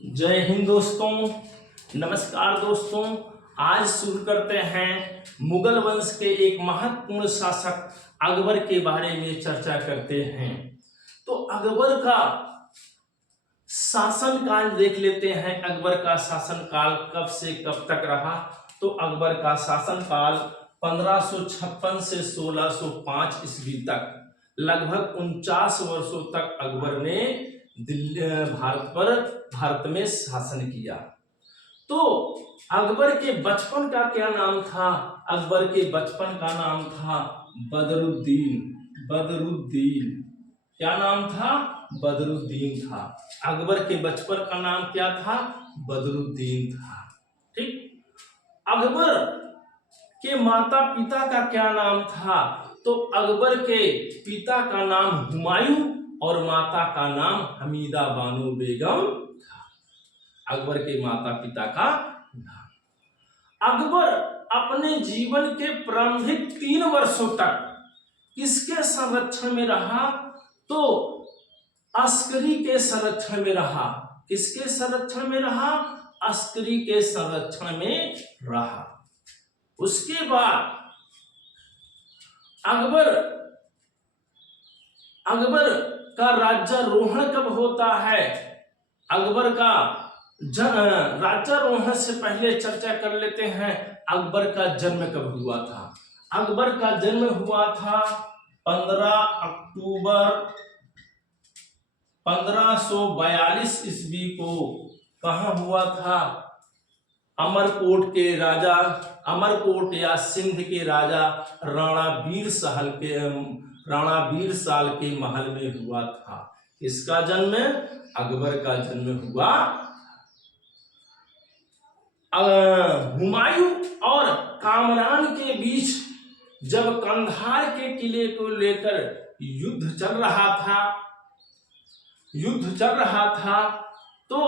जय हिंद दोस्तों, नमस्कार दोस्तों। आज शुरू करते हैं मुगल वंश के एक महत्वपूर्ण शासक अकबर के बारे में चर्चा करते हैं। तो अकबर का शासनकाल देख लेते हैं। अकबर का शासनकाल कब से कब तक रहा? तो अकबर का शासनकाल 1556 से 1605 ईस्वी तक, लगभग 49 वर्षों तक अकबर ने दिल्ली भारत में शासन किया। तो अकबर के बचपन का क्या नाम था? अकबर के बचपन का नाम था बदरुद्दीन। बदरुद्दीन क्या नाम था? बदरुद्दीन था। अकबर के बचपन का नाम क्या था? बदरुद्दीन था। ठीक। अकबर के माता पिता का क्या नाम था? तो अकबर के पिता का नाम हुमायूं और माता का नाम हमीदा बानो बेगम था। अकबर के माता पिता का नाम। अकबर अपने जीवन के प्रारंभिक 3 वर्षों तक किसके संरक्षण में रहा? तो अस्करी के संरक्षण में रहा। किसके संरक्षण में रहा? अस्करी के संरक्षण में रहा। उसके बाद अकबर का राज्यारोहण कब होता है? अकबर का राज्यारोहण से पहले चर्चा कर लेते हैं अकबर का जन्म कब हुआ था। अकबर का जन्म हुआ था 15 अक्टूबर 1542 ईस्वी को। कहाँ हुआ था? अमरकोट या सिंध के राजा राणा वीर साल के महल में हुआ था। इसका जन्म? अकबर का जन्म हुआ। हुमायूं और कामरान के बीच जब कंधार के किले को लेकर युद्ध चल रहा था तो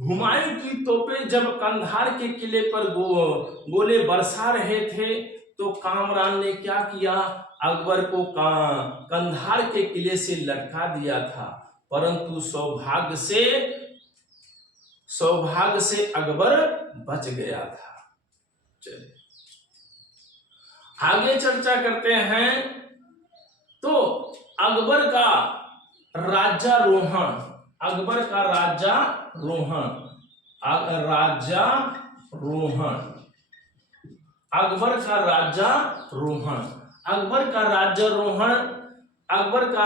हुमायूं की तोपें जब कंधार के किले पर गोले बरसा रहे थे तो कामरान ने क्या किया? अकबर को कंधार के किले से लटका दिया था, परंतु सौभाग्य से अकबर बच गया था। चलिए आगे चर्चा करते हैं। तो अकबर का राज्यारोहण अकबर का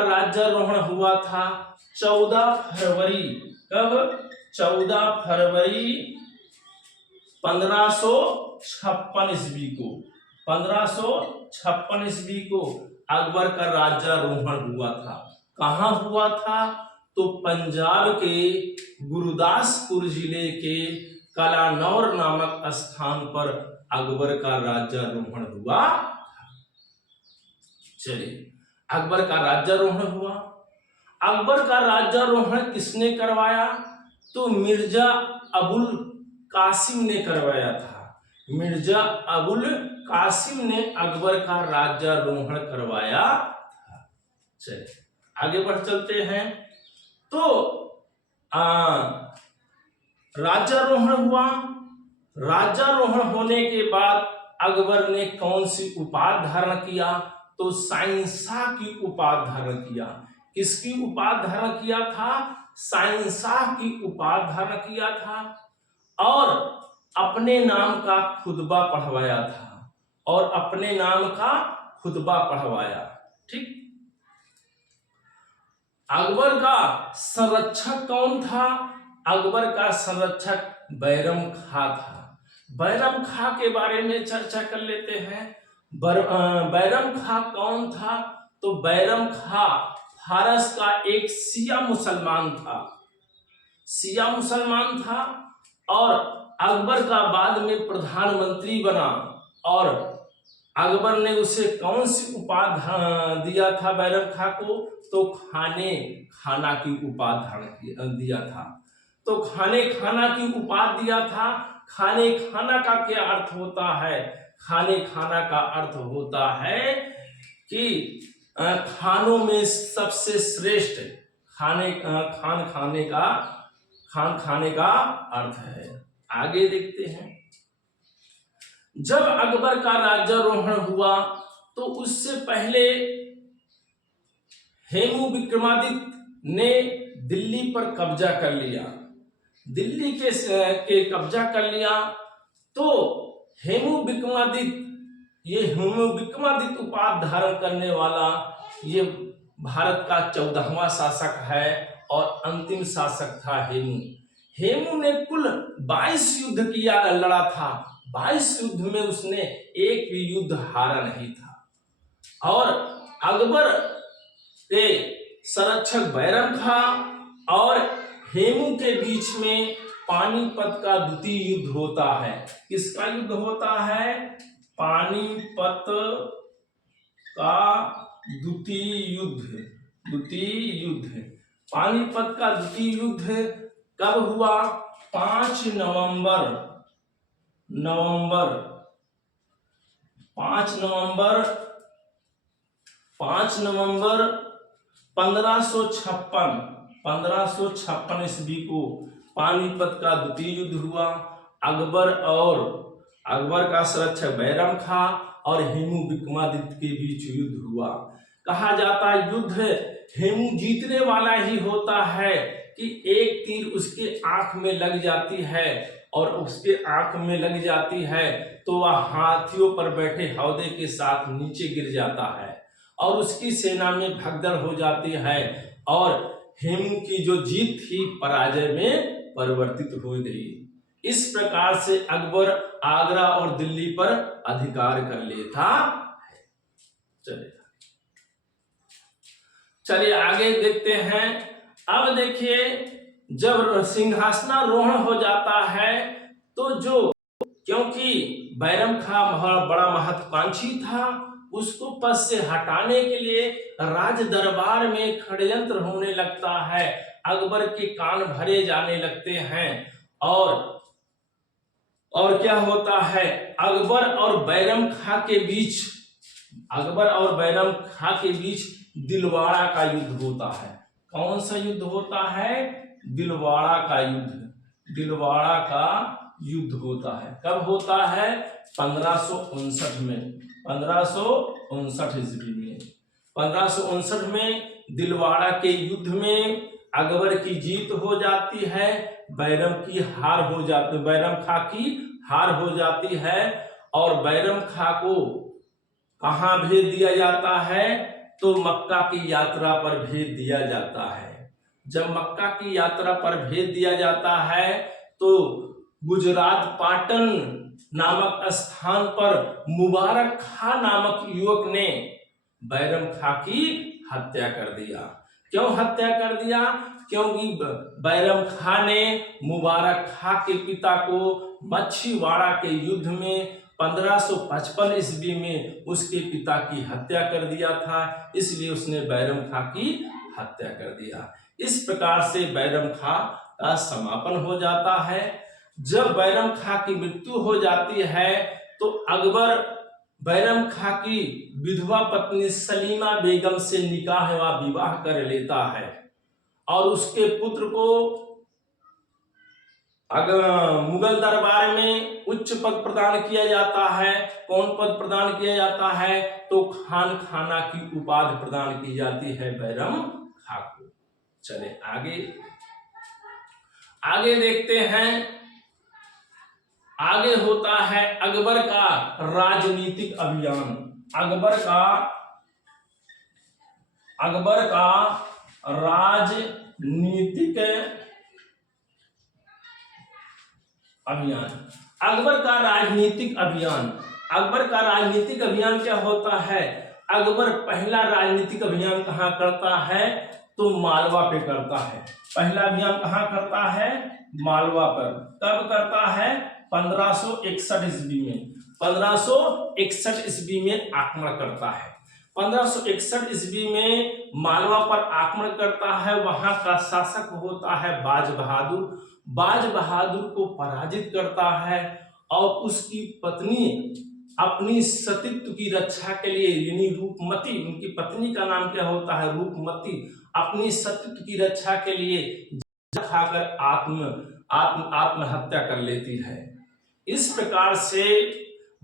राज्यारोहण हुआ था 14 फरवरी। कब? 14 फरवरी 1556 ईस्वी को। 1556 ईस्वी को अकबर का राज्यारोहण हुआ था। कहाँ हुआ था? तो पंजाब के गुरदासपुर जिले के कलानौर नामक स्थान पर अकबर का राज्यारोहण हुआ। चलिए अकबर का राज्यारोहण हुआ। अकबर का राज्यारोहण किसने करवाया? तो मिर्जा अबुल कासिम ने करवाया था। मिर्जा अबुल कासिम ने अकबर का राज्यारोहण करवाया था। चलिए आगे बढ़ चलते हैं। तो राज्यारोहण हुआ। राज्यारोहण होने के बाद अकबर ने कौन सी उपाधि धारण किया? तो शहंशाह की उपाधि धारण किया। किसकी उपाधि धारण किया था? शहंशाह की उपाधि धारण किया था और अपने नाम का खुतबा पढ़वाया। ठीक। अकबर का संरक्षक कौन था? अकबर का संरक्षक बैरम खां था। बैरम खां के बारे में चर्चा कर लेते हैं। बैरम खां कौन था? तो बैरम खां फारस का एक शिया मुसलमान था और अकबर का बाद में प्रधानमंत्री बना और अकबर ने उसे कौन सी उपाधि दिया था बैरम खां को? तो खाना की उपाधि दिया था। तो खाना की उपाधि दिया था। खाना का क्या अर्थ होता है? खाना का अर्थ होता है कि खानों में सबसे श्रेष्ठ खाने खान खाने का अर्थ है। आगे देखते हैं, जब अकबर का राज्यारोहण हुआ तो उससे पहले हेमू विक्रमादित्य ने दिल्ली पर कब्जा कर लिया। दिल्ली के कब्जा कर लिया तो हेमू विक्रमादित्य उपाधि धारण करने वाला ये भारत का 14वां शासक है और अंतिम शासक था हेमू। हेमू ने कुल 22 युद्ध किया, लड़ा था। 22 युद्ध में उसने एक भी युद्ध हारा नहीं था। और अकबर के संरक्षक बैरम खां और हेमू के बीच में पानीपत का द्वितीय युद्ध होता है। किसका युद्ध होता है? पानीपत का द्वितीय युद्ध। पानीपत का द्वितीय युद्ध कब हुआ? 5 नवंबर 1556 ईस्वी को पानीपत का द्वितीय युद्ध हुआ। अकबर का संरक्षक बैरम खां और हेमू विक्रमादित्य के बीच युद्ध हुआ। कहा जाता है युद्ध हेमू जीतने वाला ही होता है कि एक तीर उसके आंख में लग जाती है और उसके आंख में लग जाती है तो वह हाथियों पर बैठे हौदे के साथ नीचे गिर जाता है और उसकी सेना में भगदड़ हो जाती है और हेमू की जो जीत थी पराजय में परिवर्तित हो गई। इस प्रकार से अकबर आगरा और दिल्ली पर अधिकार कर लेता है। चलिए आगे देखते हैं। अब देखिए, जब सिंहासनारोहण हो जाता है तो क्योंकि बैरम खां बड़ा महत्वाकांक्षी था, उसको पद से हटाने के लिए राज दरबार में षड्यंत्र होने लगता है। अकबर के कान भरे जाने लगते हैं और क्या होता है, अकबर और बैरम खां के बीच दिलवाड़ा का युद्ध होता है। कौन सा युद्ध होता है? दिलवाड़ा का युद्ध होता है। कब होता है? 1559 में। 1559 ईस्वी में। 1559 में दिलवाड़ा के युद्ध में अकबर की जीत हो जाती है, बैरम खां की हार हो जाती है और बैरम खां को कहां भेज दिया जाता है? तो मक्का की यात्रा पर भेज दिया जाता है। जब मक्का की यात्रा पर भेज दिया जाता है तो गुजरात पाटन नामक स्थान पर मुबारक खां नामक युवक ने बैरम खां की हत्या कर दिया। क्यों हत्या कर दिया? क्योंकि बैरम खां ने मुबारक खां के पिता को मच्छीवाड़ा के युद्ध में 1555 ईस्वी में उसके पिता की हत्या कर दिया था, इसलिए उसने बैरम खां की हत्या कर दिया। इस प्रकार से बैरम खां का समापन हो जाता है। जब बैरम खां की मृत्यु हो जाती है तो अकबर बैरम खां की विधवा पत्नी सलीमा बेगम से निकाह व विवाह कर लेता है और उसके पुत्र को मुगल दरबार में उच्च पद प्रदान किया जाता है। कौन पद प्रदान किया जाता है? तो खान खाना की उपाधि प्रदान की जाती है बैरम खां को। चले आगे देखते हैं। आगे होता है अकबर का राजनीतिक अभियान। अकबर का राजनीतिक अभियान। अकबर का राजनीतिक अभियान क्या होता है? अकबर पहला राजनीतिक अभियान कहाँ करता है? तो मालवा पे करता है। पहला अभियान कहाँ करता है? मालवा पर। कब करता है? 1561 ईस्वी में। 1561 ईस्वी में आक्रमण करता है। 1561 ईस्वी में मालवा पर आक्रमण करता है। वहां का शासक होता है बाज बहादुर। बाज बहादुर को पराजित करता है और उसकी पत्नी अपनी सतीत्व की रक्षा के लिए, यानी रूपमती, उनकी पत्नी का नाम क्या होता है? रूपमती। अपनी सतीत्व की रक्षा के लिए खाकर आत्महत्या कर लेती है। इस प्रकार से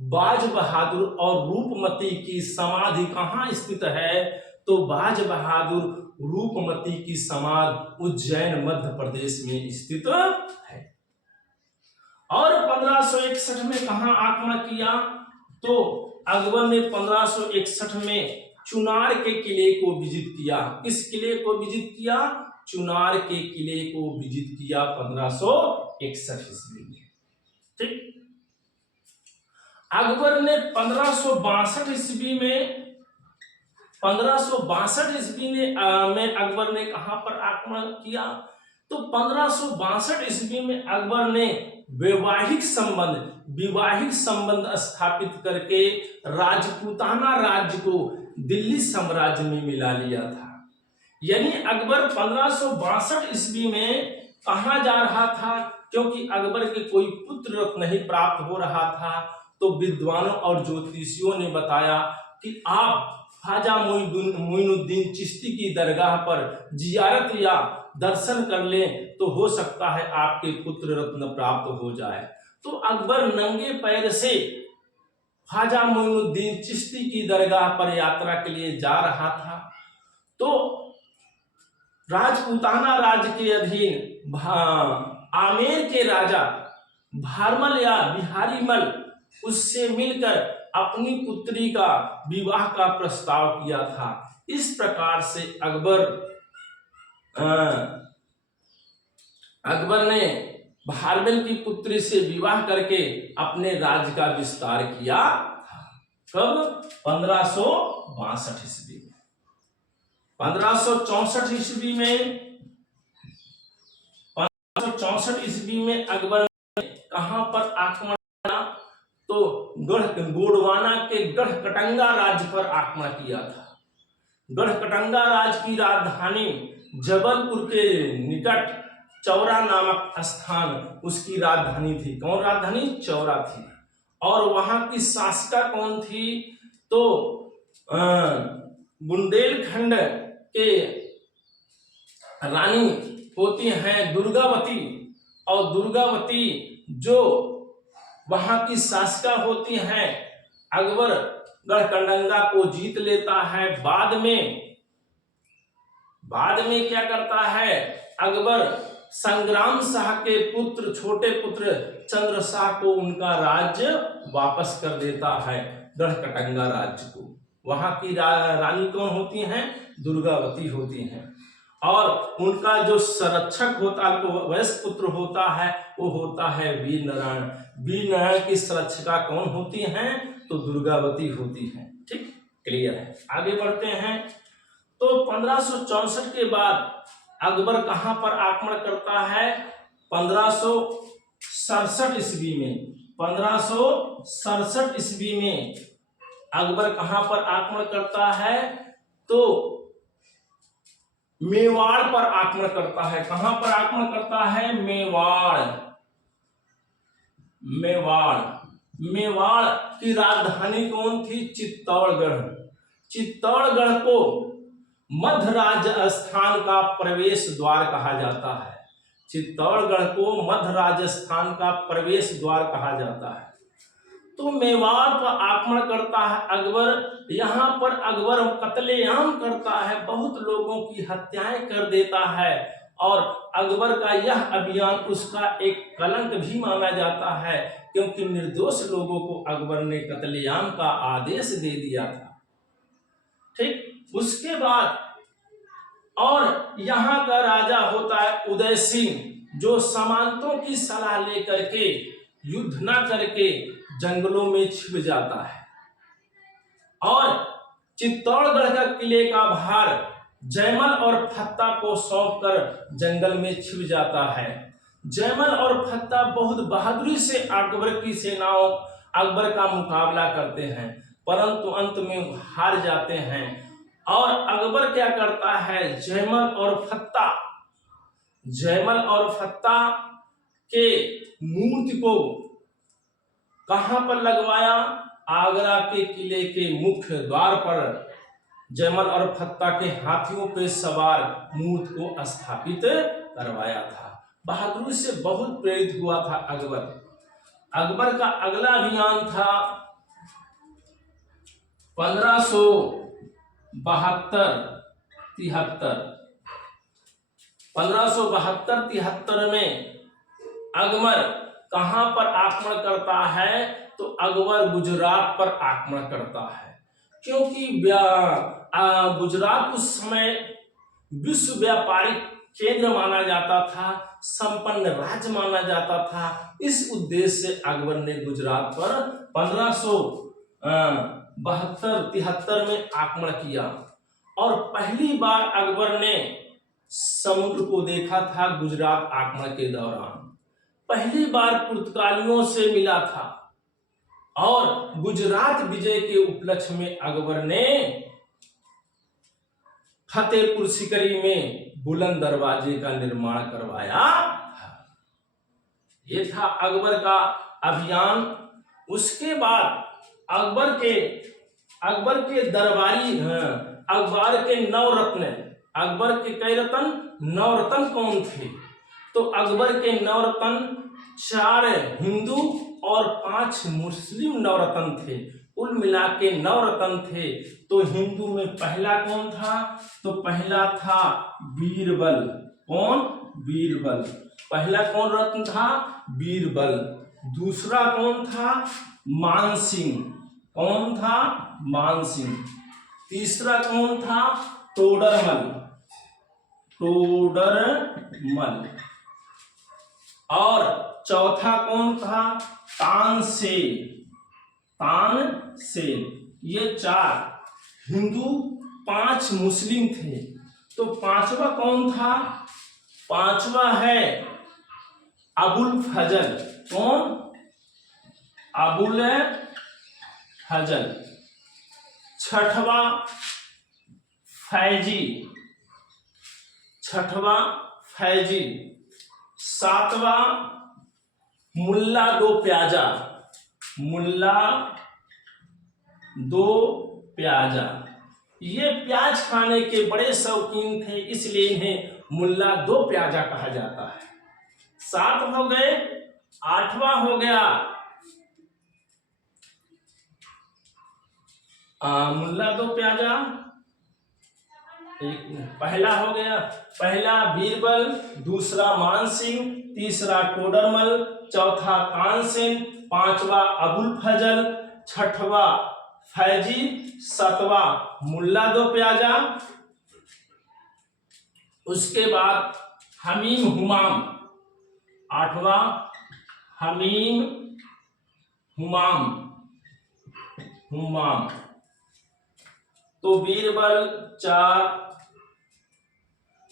बाज बहादुर और रूपमती की समाधि कहाँ स्थित है? तो बाज बहादुर रूपमती की समाधि उज्जैन मध्य प्रदेश में स्थित है। और 1561 में कहाँ आक्रमण किया? तो अकबर ने 1561 में चुनार के किले को विजित किया। किस किले को विजित किया? चुनार के किले को विजित किया 1561 ईस्वी में। ठीक। अकबर ने 1562 ईस्वी में अकबर ने कहां पर आक्रमण किया? तो 1562 ईस्वी में अकबर ने वैवाहिक संबंध स्थापित करके राजपूताना राज्य को दिल्ली साम्राज्य में मिला लिया था। यानी अकबर 1562 ईस्वी में कहां जा रहा था? क्योंकि अकबर के कोई पुत्र रत्न नहीं प्राप्त हो रहा था, तो विद्वानों और ज्योतिषियों ने बताया कि आप ख्वाजा मोइनुद्दीन चिश्ती की दरगाह पर जियारत या दर्शन कर लें, तो हो सकता है आपके पुत्र रत्न प्राप्त हो जाए। तो अकबर नंगे पैर से ख्वाजा मोइनुद्दीन चिश्ती की दरगाह पर यात्रा के लिए जा रहा था। तो राजपूताना राज्य के अधीन आमेर के राजा भारमल या बिहारीमल उससे मिलकर अपनी पुत्री का विवाह का प्रस्ताव किया था। इस प्रकार से अकबर ने भारमल की पुत्री से विवाह करके अपने राज्य का विस्तार किया था। कब? 1562 ईस्वी में। 1564 ईस्वी में अकबर ने कहां पर आक्रमण किया? तो गोंडवाना के गढ़कटंगा राज्य पर आक्रमण किया था। गढ़कटंगा राज्य की राजधानी जबलपुर के निकट चौरा नामक स्थान उसकी राजधानी थी। कौन राजधानी? चौरा थी। और वहां की शासिका कौन थी? तो बुंदेलखंड के रानी होती हैं दुर्गावती, और दुर्गावती जो वहां की शासिका होती हैं, अकबर गढ़कटंगा को जीत लेता है। बाद में क्या करता है? अकबर संग्राम शाह के पुत्र, छोटे पुत्र चंद्र शाह को उनका राज्य वापस कर देता है, गढ़कटंगा राज्य को। वहां की रानी कौन होती हैं? दुर्गावती होती हैं। और उनका जो संरक्षक होता है, वयस्क पुत्र होता है, वो होता है वीर नारायण। वीर नारायण की संरक्षिका कौन होती हैं? तो दुर्गावती होती हैं। ठीक, क्लियर है। आगे बढ़ते हैं। तो 1564 के बाद अकबर कहां पर आक्रमण करता है? 1567 ईस्वी में। 1567 ईस्वी में अकबर कहां पर आक्रमण करता है? तो मेवाड़ पर आक्रमण करता है। कहां पर आक्रमण करता है? मेवाड़ की राजधानी कौन थी? चित्तौड़गढ़। चित्तौड़गढ़ को मध्य राजस्थान का प्रवेश द्वार कहा जाता है। चित्तौड़गढ़ को मध्य राजस्थान का प्रवेश द्वार कहा जाता है। तो मेवाड़ पर आक्रमण करता है अकबर। यहाँ पर अकबर कत्लेआम करता है, बहुत लोगों की हत्याएं कर देता है। और अकबर का यह अभियान उसका एक कलंक भी माना जाता है, क्योंकि निर्दोष लोगों को अकबर ने कत्लेआम का आदेश दे दिया था। ठीक, उसके बाद और यहाँ का राजा होता है उदय सिंह, जो सामंतों की सलाह लेकर के युद्ध न करके जंगलों में छिप जाता है, और चित्तौड़गढ़ का किले का भार जयमल और फत्ता को सौंपकर जंगल में छिप जाता है। जयमल और फत्ता बहुत बहादुरी से अकबर की सेनाओं अकबर का मुकाबला करते हैं, परंतु अंत में हार जाते हैं। और अकबर क्या करता है? जयमल और फत्ता के मूर्ति को कहां पर लगवाया? आगरा के किले के मुख्य द्वार पर जयमल और फत्ता के हाथियों पे सवार मूर्ति को स्थापित करवाया था। बहादुरी से बहुत प्रेरित हुआ था अकबर। अकबर का अगला अभियान था 1572-73। 1572-73 में अकबर कहां पर आक्रमण करता है? तो अकबर गुजरात पर आक्रमण करता है, क्योंकि गुजरात उस समय विश्व व्यापारिक केंद्र माना जाता था, संपन्न राज्य माना जाता था। इस उद्देश्य से अकबर ने गुजरात पर 1572-73 में आक्रमण किया। और पहली बार अकबर ने समुद्र को देखा था गुजरात आक्रमण के दौरान। पहली बार पुर्तगालियों से मिला था और गुजरात विजय के उपलक्ष्य में अकबर ने फतेहपुर सीकरी में बुलंद दरवाजे का निर्माण करवाया था। ये था अकबर का अभियान। उसके बाद अकबर के दरबारी अकबर के नवरत्न, अकबर के कई रत्न, नवरत्न कौन थे? तो अकबर के नवरत्न 4 हिंदू और 5 मुस्लिम नवरत्न थे। कुल मिला के 9 रत्न थे। तो हिंदू में पहला कौन था? तो पहला था बीरबल। कौन? बीरबल। पहला कौन रत्न था? बीरबल। दूसरा कौन था? मानसिंह। कौन था? मानसिंह। तीसरा कौन था? टोडरमल। टोडरमल। और चौथा कौन था? तानसेन। तानसेन। ये 4 हिंदू, 5 मुस्लिम थे। तो पांचवा कौन था? पांचवा है अबुल फजल। कौन? अबुल फजल। छठवा फैजी। छठवा फैजी। सातवा मुल्ला दो प्याजा। मुल्ला दो प्याजा। ये प्याज खाने के बड़े शौकीन थे, इसलिए इन्हें मुल्ला दो प्याजा कहा जाता है। 7 हो गए। 8वां हो गया मुल्ला दो प्याजा। पहला हो गया, पहला बीरबल, दूसरा मानसिंह, तीसरा टोडरमल, चौथा तानसेन, 5वां अबुल फजल, 6वां फैजी, 7वां मुल्ला दो प्याजा। उसके बाद हमीम हुमाम। 8वां हमीम हुमाम। हुमाम। तो बीरबल 4,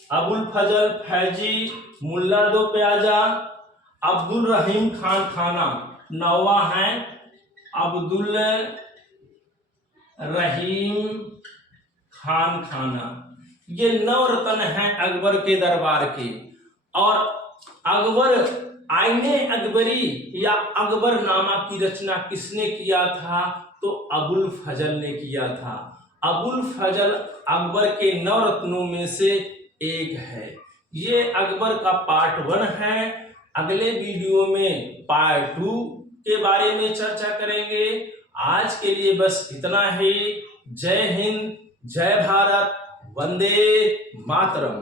अबुल फजल, फैजी, मुल्ला दो प्याजा, अब्दुल रहीम खान खाना। 9वां है अब्दुल रहीम खान खाना। ये 9 रत्न हैं अकबर के दरबार के। और अकबर आईने अकबरी या अकबरनामा की रचना किसने किया था? तो अबुल फजल ने किया था। अबुल फजल अकबर के 9 रत्नों में से एक है। ये अकबर का पार्ट 1 है। अगले वीडियो में पार्ट 2 के बारे में चर्चा करेंगे। आज के लिए बस इतना ही। जय हिंद, जय भारत, वंदे मातरम।